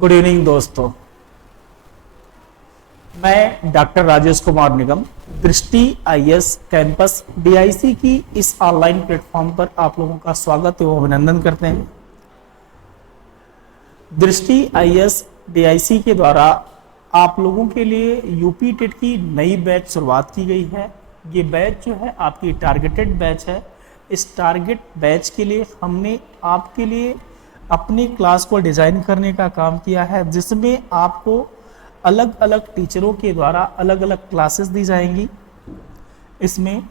Good evening दोस्तों, मैं doctor Rajesh Kumar निगम दृष्टि आईएएस कैंपस डीआईसी की इस ऑनलाइन प्लेटफॉर्म पर आप लोगों का स्वागत एवं अभिनंदन करते हैं। दृष्टि आईएएस डीआईसी के द्वारा आप लोगों के लिए यूपी टेट की नई बैच शुरुआत की गई है। ये बैच जो है आपकी टारगेटेड बैच है। इस टारगेट बैच के लिए हमने आपके लिए अपनी क्लास को डिज़ाइन करने का काम किया है, जिसमें आपको अलग अलग टीचरों के द्वारा अलग अलग क्लासेस दी जाएंगी। इसमें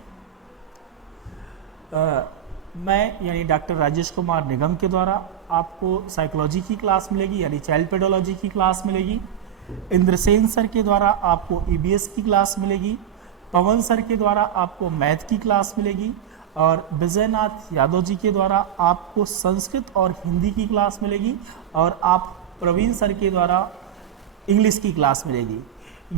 मैं यानी डॉक्टर राजेश कुमार निगम के द्वारा आपको साइकोलॉजी की क्लास मिलेगी, यानी चाइल्ड पेडोलॉजी की क्लास मिलेगी। इंद्रसेन सर के द्वारा आपको ईबीएस की क्लास मिलेगी। पवन सर के द्वारा आपको मैथ की क्लास मिलेगी और विजयनाथ यादव जी के द्वारा आपको संस्कृत और हिंदी की क्लास मिलेगी और आप प्रवीण सर के द्वारा इंग्लिश की क्लास मिलेगी।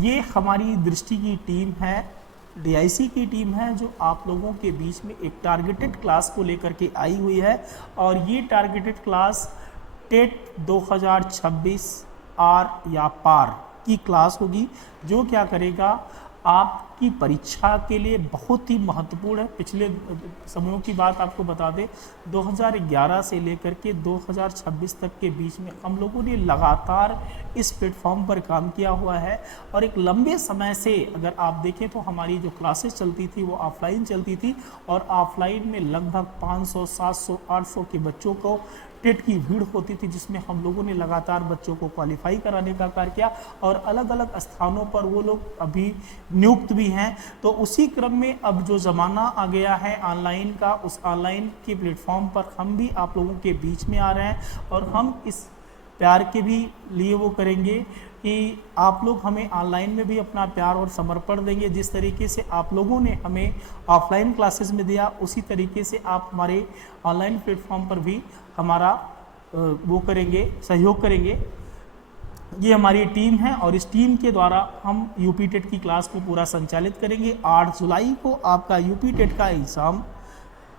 ये हमारी दृष्टि की टीम है, डीआईसी की टीम है, जो आप लोगों के बीच में एक टारगेटेड क्लास को लेकर के आई हुई है। और ये टारगेटेड क्लास टेट 2026 आर या पार की क्लास होगी, जो क्या करेगा आपकी परीक्षा के लिए बहुत ही महत्वपूर्ण है। पिछले समयों की बात आपको बता दें, 2011 से लेकर के 2026 तक के बीच में हम लोगों ने लगातार इस प्लेटफॉर्म पर काम किया हुआ है। और एक लंबे समय से अगर आप देखें तो हमारी जो क्लासेस चलती थी वो ऑफलाइन चलती थी और ऑफलाइन में लगभग 500, 700, 800 के बच्चों को टेट की भीड़ होती थी, जिसमें हम लोगों ने लगातार बच्चों को क्वालिफाई कराने का कार्य किया और अलग अलग स्थानों पर वो लोग अभी नियुक्त भी हैं। तो उसी क्रम में अब जो ज़माना आ गया है ऑनलाइन का, उस ऑनलाइन के प्लेटफॉर्म पर हम भी आप लोगों के बीच में आ रहे हैं और हम इस प्यार के भी लिए वो करेंगे कि आप लोग हमें ऑनलाइन में भी अपना प्यार और समर्पण देंगे। जिस तरीके से आप लोगों ने हमें ऑफलाइन क्लासेस में दिया, उसी तरीके से आप हमारे ऑनलाइन प्लेटफॉर्म पर भी हमारा वो करेंगे, सहयोग करेंगे। ये हमारी टीम है और इस टीम के द्वारा हम यूपी टेट की क्लास को पूरा संचालित करेंगे। 8 जुलाई को आपका यूपी टेट का एग्ज़ाम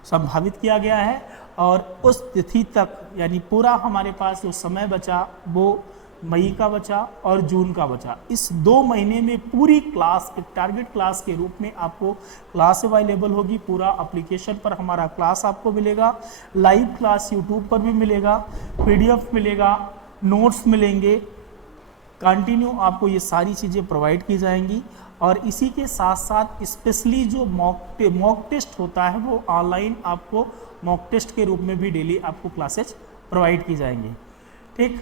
संभावित किया गया है और उस तिथि तक यानी पूरा हमारे पास जो समय बचा वो मई का बचा और जून का बचा। इस 2 महीने में पूरी क्लास एक टारगेट क्लास के रूप में आपको क्लास अवेलेबल होगी। पूरा एप्लीकेशन पर हमारा क्लास आपको मिलेगा, लाइव क्लास यूट्यूब पर भी मिलेगा, पीडीएफ मिलेगा, नोट्स मिलेंगे, कंटिन्यू आपको ये सारी चीज़ें प्रोवाइड की जाएंगी। और इसी के साथ साथ स्पेशली जो मॉक टेस्ट होता है वो ऑनलाइन आपको मॉक टेस्ट के रूप में भी डेली आपको क्लासेज प्रोवाइड की जाएंगी। ठीक,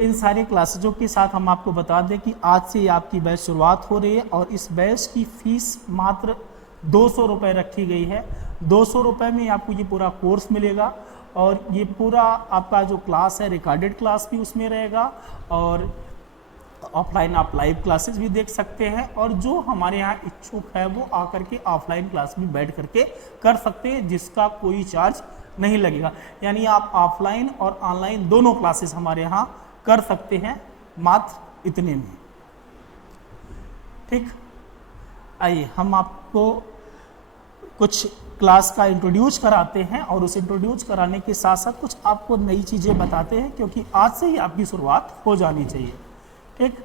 इन सारे क्लासेजों के साथ हम आपको बता दें कि आज से आपकी बैच शुरुआत हो रही है और इस बैच की फ़ीस मात्र 200 रुपये रखी गई है। 200 रुपये में आपको ये पूरा कोर्स मिलेगा और ये पूरा आपका जो क्लास है रिकॉर्डेड क्लास भी उसमें रहेगा और ऑफलाइन आप लाइव क्लासेस भी देख सकते हैं। और जो हमारे यहाँ इच्छुक है वो आकर के ऑफलाइन क्लास में बैठ करके कर सकते हैं, जिसका कोई चार्ज नहीं लगेगा। यानी आप ऑफलाइन और ऑनलाइन दोनों क्लासेस हमारे यहाँ कर सकते हैं मात्र इतने में। ठीक, आइए हम आपको कुछ क्लास का इंट्रोड्यूस कराते हैं और उस इंट्रोड्यूस कराने के साथ साथ कुछ आपको नई चीज़ें बताते हैं, क्योंकि आज से ही आपकी शुरुआत हो जानी चाहिए। ठीक,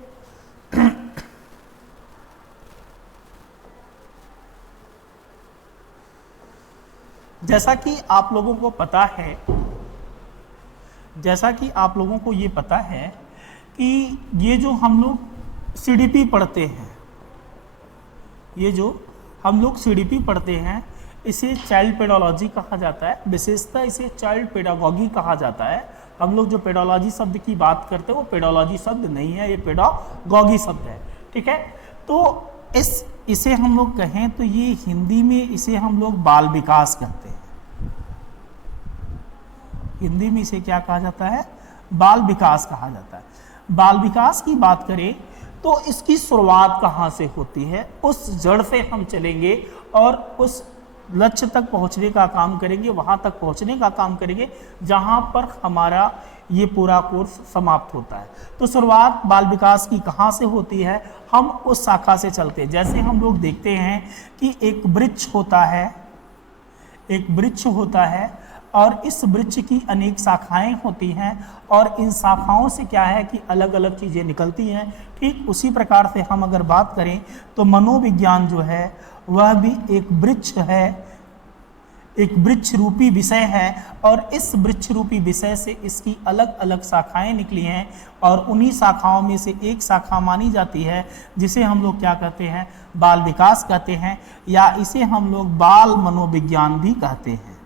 जैसा कि आप लोगों को पता है, जैसा कि आप लोगों को ये पता है कि ये जो हम लोग सीडीपी पढ़ते हैं, ये जो हम लोग सीडीपी पढ़ते हैं, इसे चाइल्ड पेडोलॉजी कहा जाता है। विशेषतः इसे चाइल्ड पेडागॉगी कहा जाता है। हम लोग जो पेडोलॉजी शब्द की बात करते हैं वो पेडोलॉजी शब्द नहीं है, ये पेडागॉगी शब्द है। ठीक है, तो इसे हम लोग कहें तो ये हिंदी में इसे हम लोग बाल विकास कहते हैं। हिंदी में इसे क्या कहा जाता है? बाल विकास कहा जाता है। बाल विकास की बात करें तो इसकी शुरुआत कहाँ से होती है, उस जड़ से हम चलेंगे और उस लक्ष्य तक पहुँचने का काम करेंगे, वहाँ तक पहुँचने का काम करेंगे जहाँ पर हमारा ये पूरा कोर्स समाप्त होता है। तो शुरुआत बाल विकास की कहाँ से होती है, हम उस शाखा से चलते हैं। जैसे हम लोग देखते हैं कि एक वृक्ष होता है, एक वृक्ष होता है और इस वृक्ष की अनेक शाखाएं होती हैं और इन शाखाओं से क्या है कि अलग अलग चीज़ें निकलती हैं। ठीक उसी प्रकार से हम अगर बात करें तो मनोविज्ञान जो है वह भी एक वृक्ष है, एक वृक्ष रूपी विषय है और इस वृक्ष रूपी विषय से इसकी अलग अलग शाखाएं निकली हैं और उन्हीं शाखाओं में से एक शाखा मानी जाती है जिसे हम लोग क्या कहते हैं, बाल विकास कहते हैं, या इसे हम लोग बाल मनोविज्ञान भी कहते हैं।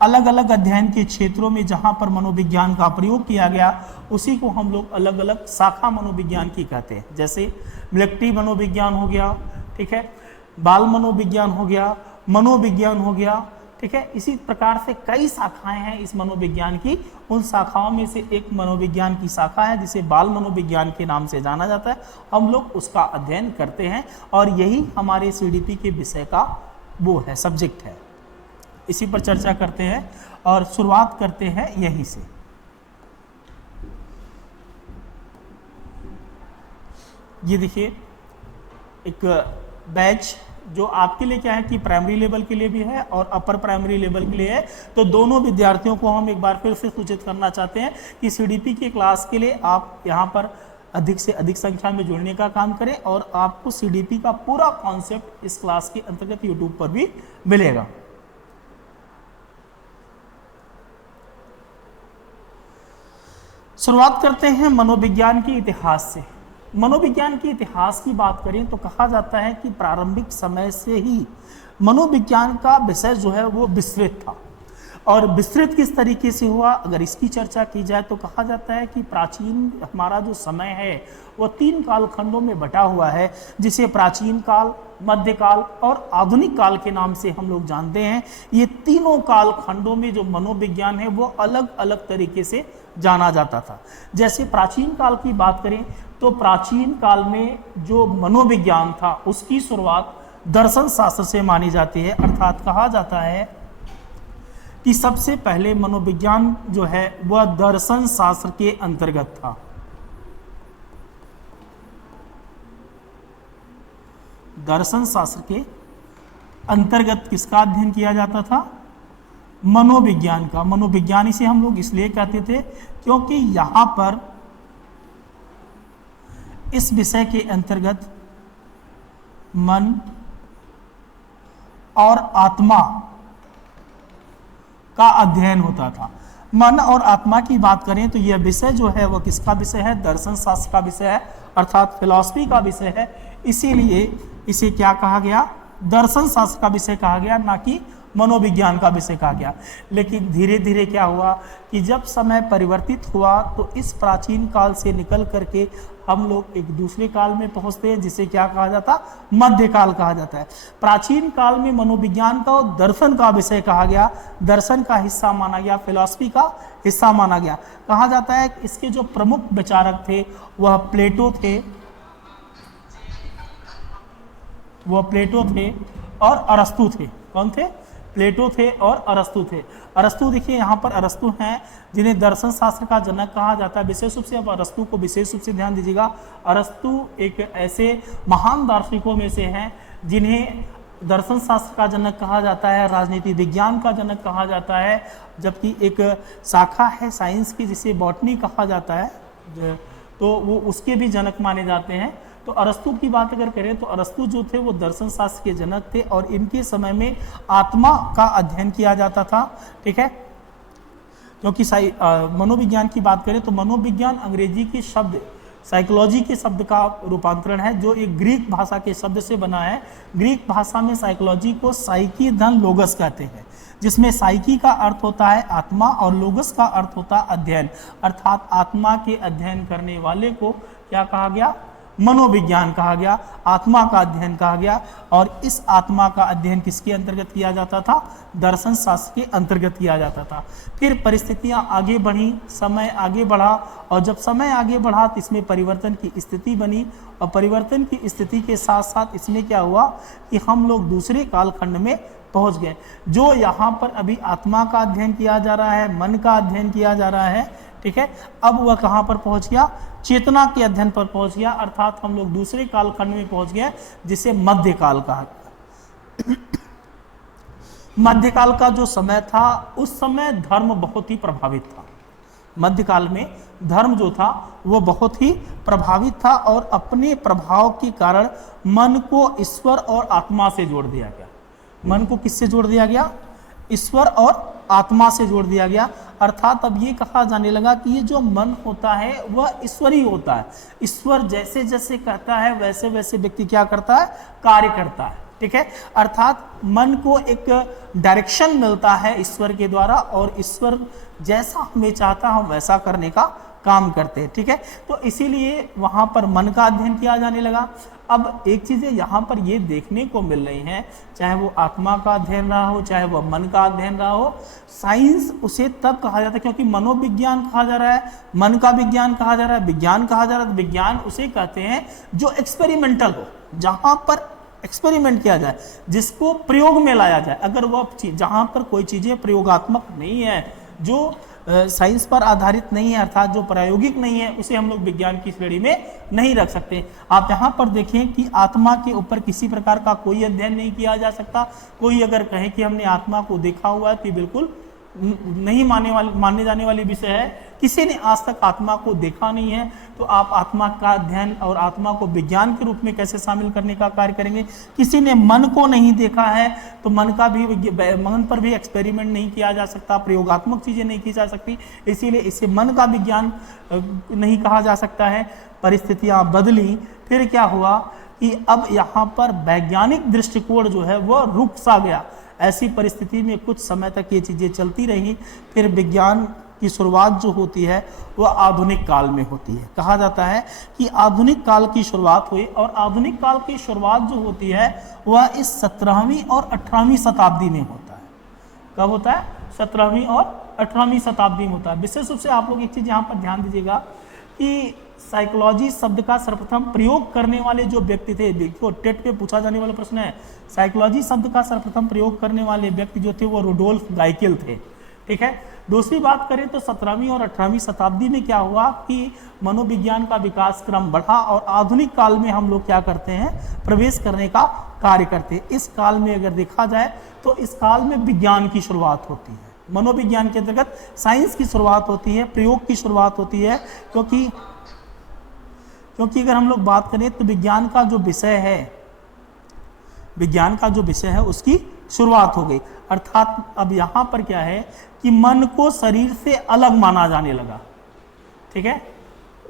अलग अलग अध्ययन के क्षेत्रों में जहां पर मनोविज्ञान का प्रयोग किया गया उसी को हम लोग अलग अलग शाखा मनोविज्ञान की कहते हैं। जैसे मिलिट्री मनोविज्ञान हो गया, ठीक है, बाल मनोविज्ञान हो गया, मनोविज्ञान हो गया, ठीक है। इसी प्रकार से कई शाखाएं हैं इस मनोविज्ञान की। उन शाखाओं में से एक मनोविज्ञान की शाखा है जिसे बाल मनोविज्ञान के नाम से जाना जाता है। हम लोग उसका अध्ययन करते हैं और यही हमारे सीडीपी के विषय का वो है, सब्जेक्ट है। इसी पर चर्चा करते हैं और शुरुआत करते हैं यहीं से। ये देखिए एक बैच जो आपके लिए क्या है कि प्राइमरी लेवल के लिए भी है और अपर प्राइमरी लेवल के लिए है। तो दोनों विद्यार्थियों को हम एक बार फिर से सूचित करना चाहते हैं कि सीडीपी की क्लास के लिए आप यहाँ पर अधिक से अधिक संख्या में जुड़ने का काम करें और आपको सीडीपी का पूरा कॉन्सेप्ट इस क्लास के अंतर्गत यूट्यूब पर भी मिलेगा। शुरुआत करते हैं मनोविज्ञान के इतिहास से। मनोविज्ञान के इतिहास की बात करें तो कहा जाता है कि प्रारंभिक समय से ही मनोविज्ञान का विषय जो है वो विस्तृत था। और विस्तृत किस तरीके से हुआ, अगर इसकी चर्चा की जाए तो कहा जाता है कि प्राचीन हमारा जो समय है वह 3 कालखंडों में बटा हुआ है, जिसे प्राचीन काल, मध्यकाल और आधुनिक काल के नाम से हम लोग जानते हैं। ये तीनों कालखंडों में जो मनोविज्ञान है वो अलग अलग तरीके से जाना जाता था। जैसे प्राचीन काल की बात करें तो प्राचीन काल में जो मनोविज्ञान था उसकी शुरुआत दर्शन शास्त्र से मानी जाती है। अर्थात कहा जाता है कि सबसे पहले मनोविज्ञान जो है वह दर्शन शास्त्र के अंतर्गत था। दर्शन शास्त्र के अंतर्गत किसका अध्ययन किया जाता था, मनोविज्ञान का। मनोविज्ञान इसे हम लोग इसलिए कहते थे क्योंकि यहां पर इस विषय के अंतर्गत मन और आत्मा का अध्ययन होता था। मन और आत्मा की बात करें तो यह विषय जो है वह किसका विषय है, दर्शन शास्त्र का विषय है, अर्थात फिलॉसफी का विषय है। इसीलिए इसे क्या कहा गया, दर्शन शास्त्र का विषय कहा गया, ना कि मनोविज्ञान का विषय कहा गया। लेकिन धीरे धीरे क्या हुआ कि जब समय परिवर्तित हुआ तो इस प्राचीन काल से निकल करके हम लोग एक दूसरे काल में पहुंचते हैं जिसे क्या कहा जाता, मध्यकाल कहा जाता है। प्राचीन काल में मनोविज्ञान का और दर्शन का विषय कहा गया, दर्शन का हिस्सा माना गया, फिलॉसफी का हिस्सा माना गया। कहा जाता है कि इसके जो प्रमुख विचारक थे वह प्लेटो थे और अरस्तु थे। कौन थे, प्लेटो थे और अरस्तु थे। अरस्तु देखिए यहाँ पर अरस्तु हैं जिन्हें दर्शन शास्त्र का जनक कहा जाता है। विशेष रूप से अब अरस्तु को विशेष रूप से ध्यान दीजिएगा। अरस्तु एक ऐसे महान दार्शनिकों में से हैं जिन्हें दर्शन शास्त्र का जनक कहा जाता है, राजनीति विज्ञान का जनक कहा जाता है, जबकि एक शाखा है साइंस की जिसे बॉटनी कहा जाता है, तो वो उसके भी जनक माने जाते हैं। तो अरस्तु की बात अगर करें तो अरस्तु जो थे वो दर्शन शास्त्र के जनक थे और इनके समय में आत्मा का अध्ययन किया जाता था। ठीक है, क्योंकि मनोविज्ञान की बात करें तो मनोविज्ञान अंग्रेजी के शब्द साइकोलॉजी के शब्द का रूपांतरण है जो एक ग्रीक भाषा के शब्द से बना है। ग्रीक भाषा में साइकोलॉजी को साइकी धन लोगस कहते हैं, जिसमें साइकी का अर्थ होता है आत्मा और लोगस का अर्थ होता है अध्ययन। अर्थात आत्मा के अध्ययन करने वाले को क्या कहा गया, मनोविज्ञान कहा गया, आत्मा का अध्ययन कहा गया। और इस आत्मा का अध्ययन किसके अंतर्गत किया जाता था, दर्शन शास्त्र के अंतर्गत किया जाता था। फिर परिस्थितियां आगे बढ़ी, समय आगे बढ़ा और जब समय आगे बढ़ा तो इसमें परिवर्तन की स्थिति बनी और परिवर्तन की स्थिति के साथ साथ इसमें क्या हुआ कि हम लोग दूसरे कालखंड में पहुंच गए। जो यहाँ पर अभी आत्मा का अध्ययन किया जा रहा है, मन का अध्ययन किया जा रहा है, ठीक है, अब वह कहाँ पर पहुंच गया, चेतना के अध्ययन पर पहुंच गया। अर्थात हम लोग दूसरे कालखंड में पहुंच गए जिसे मध्यकाल कहा गया। मध्यकाल का जो समय था उस समय धर्म बहुत ही प्रभावित था। मध्यकाल में धर्म जो था वो बहुत ही प्रभावित था और अपने प्रभाव के कारण मन को ईश्वर और आत्मा से जोड़ दिया गया। मन को किससे जोड़ दिया गया? ईश्वर और आत्मा से जोड़ दिया गया। अर्थात अब ये कहा जाने लगा कि ये जो मन होता है वह ईश्वरी होता है। ईश्वर जैसे जैसे कहता है वैसे वैसे व्यक्ति क्या करता है? कार्य करता है। ठीक है, अर्थात मन को एक डायरेक्शन मिलता है ईश्वर के द्वारा और ईश्वर जैसा हमें चाहता हम वैसा करने का काम करते हैं। ठीक है, तो इसीलिए वहां पर मन का अध्ययन किया जाने लगा। अब एक चीज़ें यहाँ पर ये देखने को मिल रही हैं, चाहे वो आत्मा का अध्ययन रहा हो, चाहे वो मन का अध्ययन रहा हो, साइंस उसे तब कहा जाता है क्योंकि मनोविज्ञान कहा जा रहा है, मन का विज्ञान कहा जा रहा है, विज्ञान कहा जा रहा है। तो विज्ञान उसे कहते हैं जो एक्सपेरिमेंटल हो, जहाँ पर एक्सपेरिमेंट किया जाए, जिसको प्रयोग में लाया जाए। अगर वह जहाँ पर कोई चीज़ें प्रयोगात्मक नहीं है, जो साइंस पर आधारित नहीं है, अर्थात जो प्रायोगिक नहीं है, उसे हम लोग विज्ञान की श्रेणी में नहीं रख सकते। आप यहाँ पर देखें कि आत्मा के ऊपर किसी प्रकार का कोई अध्ययन नहीं किया जा सकता। कोई अगर कहे कि हमने आत्मा को देखा हुआ है तो बिल्कुल नहीं मानने जाने वाली विषय है। किसी ने आज तक आत्मा को देखा नहीं है, तो आप आत्मा का अध्ययन और आत्मा को विज्ञान के रूप में कैसे शामिल करने का कार्य करेंगे? किसी ने मन को नहीं देखा है तो मन पर भी एक्सपेरिमेंट नहीं किया जा सकता, प्रयोगात्मक चीजें नहीं की जा सकती, इसीलिए इसे मन का विज्ञान नहीं कहा जा सकता है। परिस्थितियां बदली, फिर क्या हुआ कि अब यहाँ पर वैज्ञानिक दृष्टिकोण जो है वह रुक सा गया। ऐसी परिस्थिति में कुछ समय तक ये चीज़ें चलती रही, फिर विज्ञान की शुरुआत जो होती है वह आधुनिक काल में होती है। कहा जाता है कि आधुनिक काल की शुरुआत हुई और आधुनिक काल की शुरुआत जो होती है वह इस 17वीं और 18वीं शताब्दी में होता है। कब होता है? 17वीं और 18वीं शताब्दी में होता है। विशेष रूप से आप लोग एक चीज़ यहाँ पर ध्यान दीजिएगा कि साइकोलॉजी शब्द का सर्वप्रथम प्रयोग करने वाले जो व्यक्ति थे, देखो टेट पे पूछा जाने वाला प्रश्न है, साइकोलॉजी शब्द का सर्वप्रथम प्रयोग करने वाले व्यक्ति जो थे वो रुडोल्फ गाइकेल थे। ठीक है, दूसरी बात करें तो 17वीं और 18वीं शताब्दी में क्या हुआ कि मनोविज्ञान का विकास क्रम बढ़ा और आधुनिक काल में हम लोग क्या करते हैं? प्रवेश करने का कार्य करते हैं। इस काल में अगर देखा जाए तो इस काल में विज्ञान की शुरुआत होती है, मनोविज्ञान के अंतर्गत साइंस की शुरुआत होती है, प्रयोग की शुरुआत होती है। क्योंकि अगर हम लोग बात करें तो विज्ञान का जो विषय है उसकी शुरुआत हो गई। अर्थात अब यहाँ पर क्या है कि मन को शरीर से अलग माना जाने लगा। ठीक है,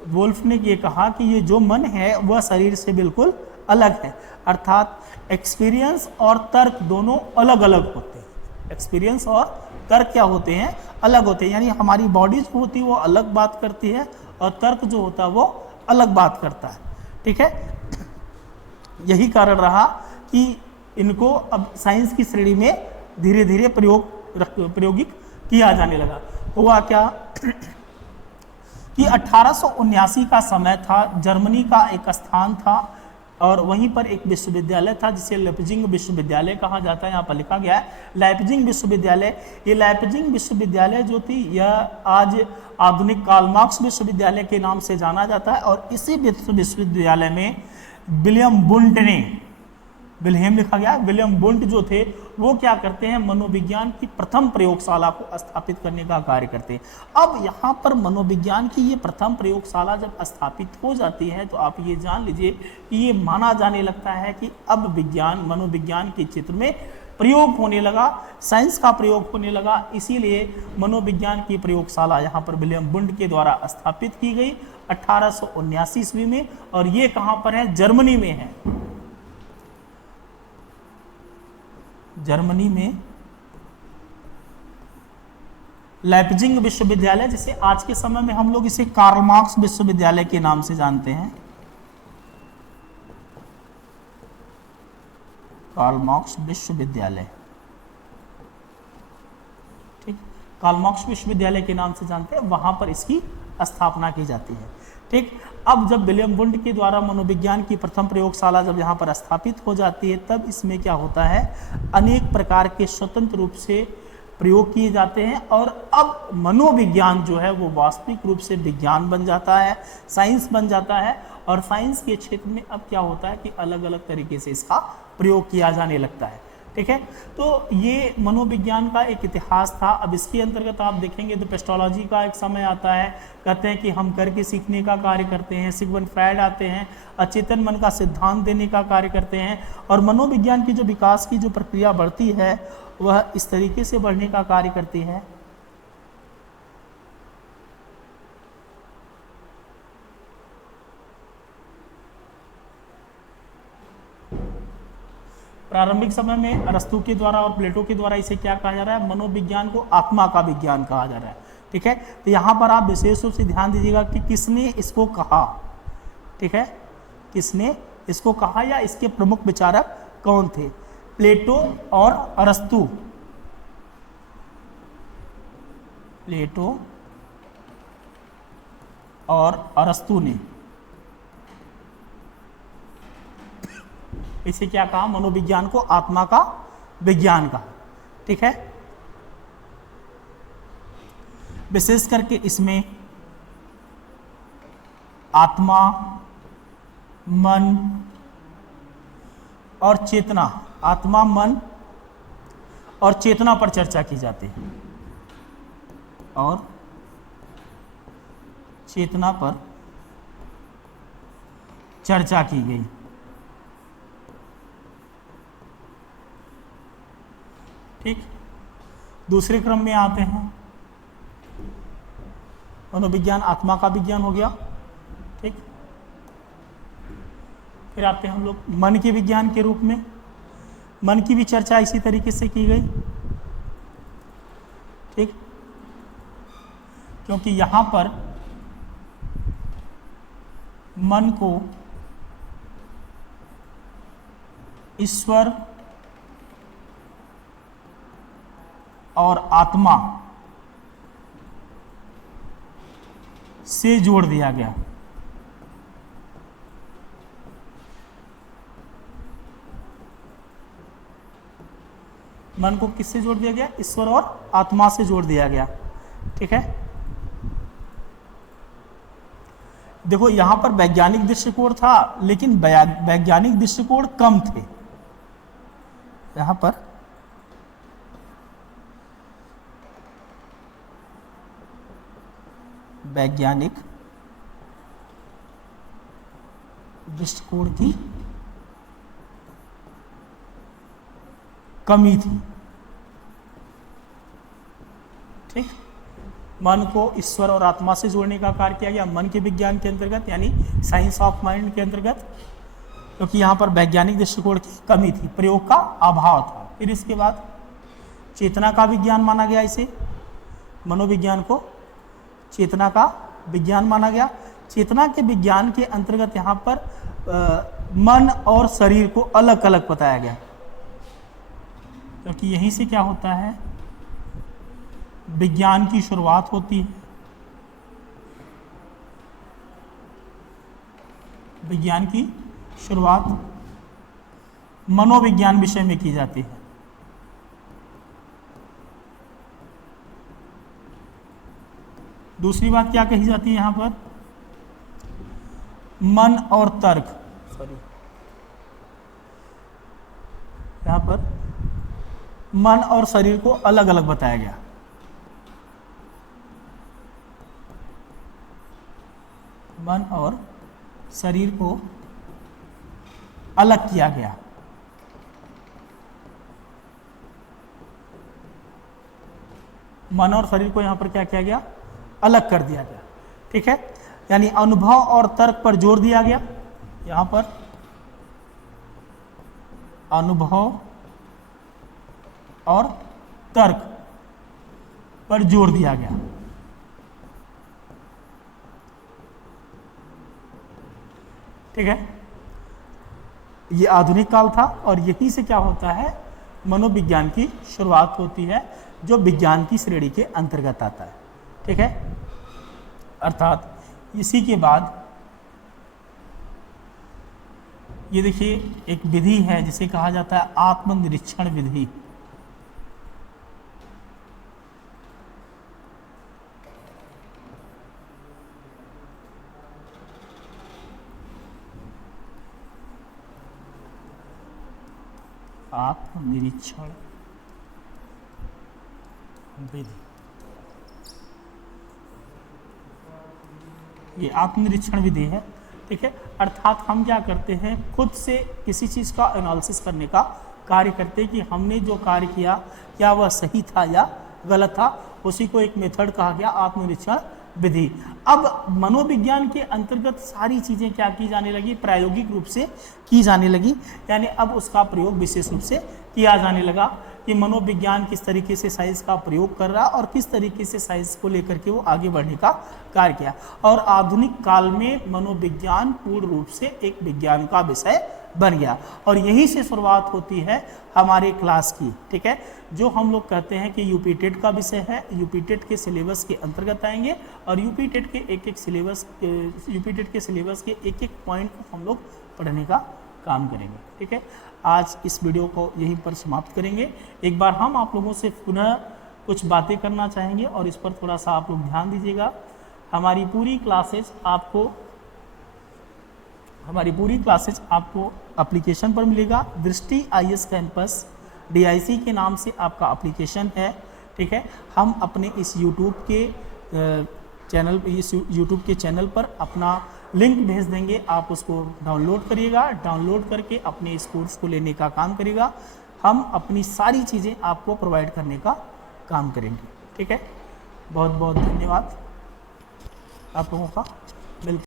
वुल्फ ने ये कहा कि ये जो मन है वह शरीर से बिल्कुल अलग है। अर्थात एक्सपीरियंस और तर्क दोनों अलग अलग होते हैं। एक्सपीरियंस और तर्क क्या होते हैं? अलग होते हैं। यानी हमारी बॉडी जो होती है वो अलग बात करती है और तर्क जो होता है वो अलग बात करता है। ठीक है, यही कारण रहा कि इनको अब साइंस की श्रेणी में धीरे धीरे प्रयोगिक किया जाने लगा। हुआ क्या कि 1879 का समय था, जर्मनी का एक स्थान था और वहीं पर एक विश्वविद्यालय था जिसे लाइप्जिग विश्वविद्यालय कहा जाता है। यहाँ पर लिखा गया है लाइप्जिग विश्वविद्यालय। ये लाइप्जिग विश्वविद्यालय जो थी यह आज आधुनिक कार्ल मार्क्स विश्वविद्यालय के नाम से जाना जाता है और इसी विश्वविद्यालय में विलियम लिखा गया। विलियम बुंट जो थे वो क्या करते हैं? मनोविज्ञान की प्रथम प्रयोगशाला को स्थापित करने का कार्य करते हैं। अब यहाँ पर मनोविज्ञान की ये प्रथम प्रयोगशाला जब स्थापित हो जाती है तो आप ये जान लीजिए कि ये माना जाने लगता है कि अब मनोविज्ञान के क्षेत्र में प्रयोग होने लगा, साइंस का प्रयोग होने लगा। इसीलिए मनोविज्ञान की प्रयोगशाला यहाँ पर विलियम बुंट के द्वारा स्थापित की गई 1879 ईस्वी में। और ये कहाँ पर है? जर्मनी में है। जर्मनी में लाइप्जिग विश्वविद्यालय, जिसे आज के समय में हम लोग इसे कार्ल मार्क्स विश्वविद्यालय के नाम से जानते हैं। कार्ल मार्क्स विश्वविद्यालय, ठीक, कार्ल मार्क्स विश्वविद्यालय के नाम से जानते हैं, वहां पर इसकी स्थापना की जाती है। ठीक, अब जब विलियम बुंट के द्वारा मनोविज्ञान की प्रथम प्रयोगशाला जब यहाँ पर स्थापित हो जाती है तब इसमें क्या होता है? अनेक प्रकार के स्वतंत्र रूप से प्रयोग किए जाते हैं और अब मनोविज्ञान जो है वो वास्तविक रूप से विज्ञान बन जाता है, साइंस बन जाता है। और साइंस के क्षेत्र में अब क्या होता है कि अलग अलग तरीके से इसका प्रयोग किया जाने लगता है। ठीक है। तो ये मनोविज्ञान का एक इतिहास था। अब इसके अंतर्गत आप देखेंगे तो पेस्टोलॉजी का एक समय आता है, कहते हैं कि हम करके सीखने का कार्य करते हैं। सिगमंड फ्रायड आते हैं, अचेतन मन का सिद्धांत देने का कार्य करते हैं, और मनोविज्ञान की जो विकास की जो प्रक्रिया बढ़ती है वह इस तरीके से बढ़ने का कार्य करती है। प्रारंभिक समय में अरस्तु के द्वारा और प्लेटो के द्वारा इसे क्या कहा जा रहा है, मनोविज्ञान को आत्मा का विज्ञान कहा जा रहा है। ठीक है, तो यहाँ पर आप विशेष रूप से ध्यान दीजिएगा कि किसने इसको कहा। ठीक है, किसने इसको कहा या इसके प्रमुख विचारक कौन थे? प्लेटो और अरस्तु। प्लेटो और अरस्तु ने इसे क्या कहा, मनोविज्ञान को आत्मा का विज्ञान कहा। ठीक है, विशेष करके इसमें आत्मा, मन और चेतना, आत्मा, मन और चेतना पर चर्चा की जाती है, और चेतना पर चर्चा की गई। ठीक, दूसरे क्रम में आते हैं, मनोविज्ञान आत्मा का विज्ञान हो गया। ठीक, फिर आते हैं हम लोग मन के विज्ञान के रूप में। मन की भी चर्चा इसी तरीके से की गई। ठीक, क्योंकि यहां पर मन को ईश्वर और आत्मा से जोड़ दिया गया। मन को किससे जोड़ दिया गया? ईश्वर और आत्मा से जोड़ दिया गया। ठीक है, देखो यहां पर वैज्ञानिक दृष्टिकोण था, लेकिन वैज्ञानिक दृष्टिकोण कम थे। यहां पर वैज्ञानिक दृष्टिकोण की कमी थी। ठीक, मन को ईश्वर और आत्मा से जोड़ने का कार्य किया गया मन के विज्ञान के अंतर्गत, यानी साइंस ऑफ माइंड के अंतर्गत, क्योंकि यहाँ पर वैज्ञानिक दृष्टिकोण की कमी थी, प्रयोग का अभाव था। फिर इसके बाद चेतना का विज्ञान माना गया, इसे मनोविज्ञान को चेतना का विज्ञान माना गया। चेतना के विज्ञान के अंतर्गत यहाँ पर मन और शरीर को अलग अलग बताया गया, क्योंकि यहीं से क्या होता है, विज्ञान की शुरुआत होती है। विज्ञान की शुरुआत मनोविज्ञान विषय में की जाती है। दूसरी बात क्या कही जाती है यहाँ पर, मन और तर्क, यहाँ पर मन और शरीर को अलग अलग बताया गया। मन और शरीर को अलग किया गया। मन और शरीर को यहां पर क्या किया गया, अलग कर दिया गया। ठीक है, यानी अनुभव और तर्क पर जोर दिया गया। यहां पर अनुभव और तर्क पर जोर दिया गया। ठीक है, ये आधुनिक काल था, और यहीं से क्या होता है, मनोविज्ञान की शुरुआत होती है, जो विज्ञान की श्रेणी के अंतर्गत आता है। ठीक है, अर्थात इसी के बाद ये देखिए एक विधि है जिसे कहा जाता है आत्मनिरीक्षण विधि। आत्मनिरीक्षण विधि। ये आत्मनिरीक्षण विधि है, ठीक है। अर्थात हम क्या करते हैं, खुद से किसी चीज़ का एनालिसिस करने का कार्य करते हैं कि हमने जो कार्य किया क्या वह सही था या गलत था, उसी को एक मेथड कहा गया आत्मनिरीक्षण विधि। अब मनोविज्ञान के अंतर्गत सारी चीज़ें क्या की जाने लगी, प्रायोगिक रूप से की जाने लगी, यानी अब उसका प्रयोग विशेष रूप से किया जाने लगा कि मनोविज्ञान किस तरीके से साइंस का प्रयोग कर रहा और किस तरीके से साइंस को लेकर के वो आगे बढ़ने का कार्य किया। और आधुनिक काल में मनोविज्ञान पूर्ण रूप से एक विज्ञान का विषय बन गया और यहीं से शुरुआत होती है हमारे क्लास की, ठीक है। जो हम लोग कहते हैं कि यूपी टेट का विषय है, यूपी टेट के सिलेबस के अंतर्गत आएंगे और यूपी टेट के एक एक सिलेबस के एक एक पॉइंट को हम लोग पढ़ने का काम करेंगे, ठीक है। आज इस वीडियो को यहीं पर समाप्त करेंगे। एक बार हम आप लोगों से पुनः कुछ बातें करना चाहेंगे और इस पर थोड़ा सा आप लोग ध्यान दीजिएगा। हमारी पूरी क्लासेज आपको एप्लीकेशन पर मिलेगा। दृष्टि IAS कैंपस DIC के नाम से आपका एप्लीकेशन है, ठीक है। हम अपने इस यूट्यूब के चैनल पर अपना लिंक भेज देंगे, आप उसको डाउनलोड करिएगा। डाउनलोड करके अपने इस कोर्स को लेने का काम करिएगा। हम अपनी सारी चीज़ें आपको प्रोवाइड करने का काम करेंगे, ठीक है। बहुत बहुत धन्यवाद आप लोगों का।